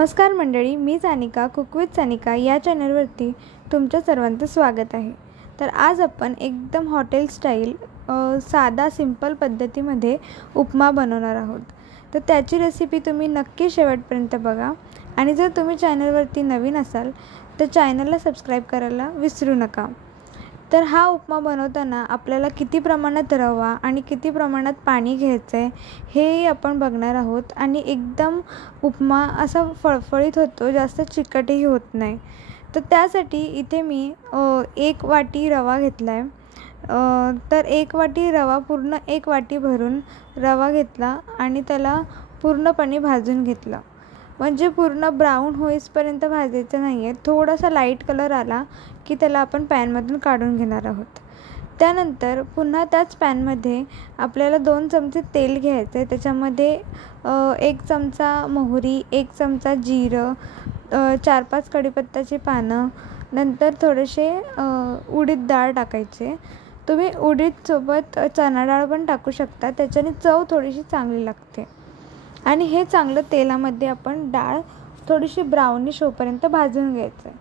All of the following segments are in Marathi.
नमस्कार मंडळी, मी सानिका कुक विथ सानिका या चॅनलवरती तुमच्या सर्वांचं स्वागत आहे। तर आज आपण एकदम हॉटेल स्टाईल साधा सिंपल पद्धतीमध्ये उपमा बनवणार आहोत। तर त्याची रेसिपी तुम्ही नक्की शेवटपर्यंत बघा आणि जर तुम्ही चॅनलवरती नवीन असाल तर चॅनलला सबस्क्राईब करायला विसरू नका। तर हा उपमा बनवताना आपल्याला किती प्रमाणात रवा आणि किती प्रमाणात पाणी घ्यायचं आहे हे आपण बघणार आहोत आणि एकदम उपमा असा फळफळीत होतो, जास्त चिकटही होत नाही। तर त्यासाठी इथे मी 1 वाटी रवा घेतला आहे। तर 1 वाटी रवा पूर्ण 1 वाटी भरून रवा घेतला आणि त्याला पूर्णपणे भाजून घेतला। म्हणजे पूर्ण ब्राऊन होईपर्यंत भाजायचं नाही आहे, थोडासा लाईट कलर आला की त्याला आपण पॅनमधून काढून घेणार आहोत। त्यानंतर पुन्हा त्याच पॅनमध्ये आपल्याला 2 चमचे तेल घ्यायचं आहे। त्याच्यामध्ये 1 चमचा मोहरी, 1 चमचा जिरं, 4-5 कढीपत्त्याची पानं, नंतर थोडेसे उडीद डाळ टाकायचे। तुम्ही उडीदसोबत चणा डाळ पण टाकू शकता, त्याच्याने चव थोडीशी चांगली लागते। आणि हे चांगलं तेलामध्ये आपण डाळ थोडीशी ब्राउनिश होईपर्यंत भाजून घ्यायचं आहे।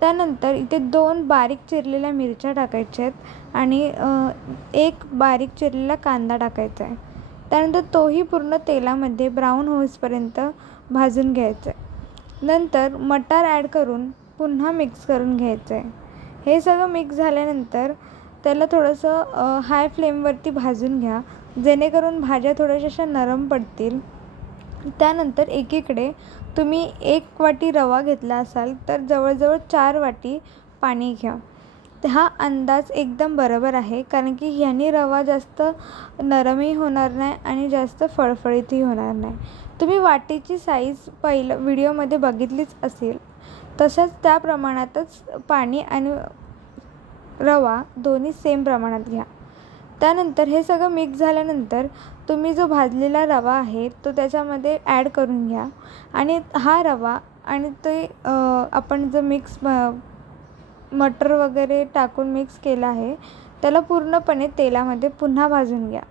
त्यानंतर इथे 2 बारीक चिरलेल्या मिरच्या टाकायच्या आहेत आणि 1 बारीक चिरलेला कांदा टाकायचा आहे। त्यानंतर तोही पूर्ण तेलामध्ये ब्राऊन होईपर्यंत भाजून घ्यायचं आहे। नंतर मटार ॲड करून पुन्हा मिक्स करून घ्यायचं आहे। हे सगळं मिक्स झाल्यानंतर त्याला थोडंसं हाय फ्लेमवरती भाजून घ्या, जेणेकरून भाज्या थोड्याशा अशा नरम पडतील। त्यानंतर एकीकडे तुम्ही 1 वाटी रवा घेतला असाल तर जवळजवळ 4 वाटी पाणी घ्या। हा अंदाज एकदम बरोबर आहे, कारण की ह्याने रवा जास्त नरमही होणार नाही आणि जास्त फळफळीतही होणार नाही। तुम्ही वाटीची साईज पहिलं व्हिडिओमध्ये बघितलीच असेल, तसंच त्या प्रमाणातच पाणी आणि रवा दोन्ही सेम प्रमाणात घ्या। त्यानंतर हे सगळं मिक्स झाल्यानंतर तुम्ही जो भाजलेला रवा आहे तो त्याच्यामध्ये ॲड करून घ्या आणि हा रवा आणि ते आपण जो मिक्स मटर वगैरे टाकून मिक्स केला आहे त्याला पूर्णपणे तेलामध्ये पुन्हा भाजून घ्या।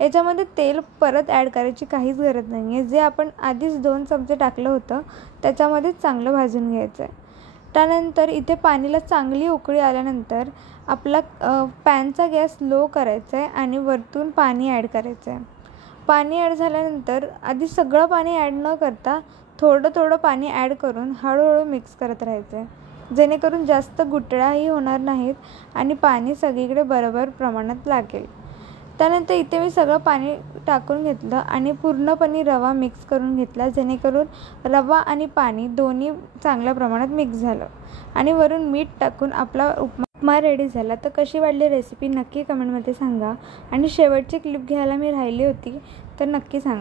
याच्यामध्ये तेल परत ॲड करायची काहीच गरज नाही आहे, जे आपण आधीच 2 चमचे टाकलं होतं त्याच्यामध्येच चांगलं भाजून घ्यायचं आहे। त्यानंतर इथे पाणीला चांगली उकळी आल्यानंतर आपला पॅनचा गॅस लो करायचा आहे आणि वरतून पाणी ॲड करायचं आहे। पाणी ॲड झाल्यानंतर आधी सगळं पाणी ॲड न करता थोडं थोडं पाणी ॲड करून हळूहळू मिक्स करत राहायचं आहे, जेणेकरून जास्त गुठळाही होणार नाहीत आणि पाणी सगळीकडे बरोबर प्रमाणात लागेल। त्यानंतर इथे मी सगळं पाणी टाकून घेतलं आणि पूर्णपणे रवा मिक्स करून घेतला, जेणेकरून रवा आणि पाणी दोन्ही चांगल्या प्रमाणात मिक्स झालं आणि वरून मीठ टाकून आपला उपमा रेडी झाला। तर कशी वाटली रेसिपी नक्की कमेंटमध्ये सांगा आणि शेवटची क्लिप घ्यायला मी राहिली होती तर नक्की सांगा।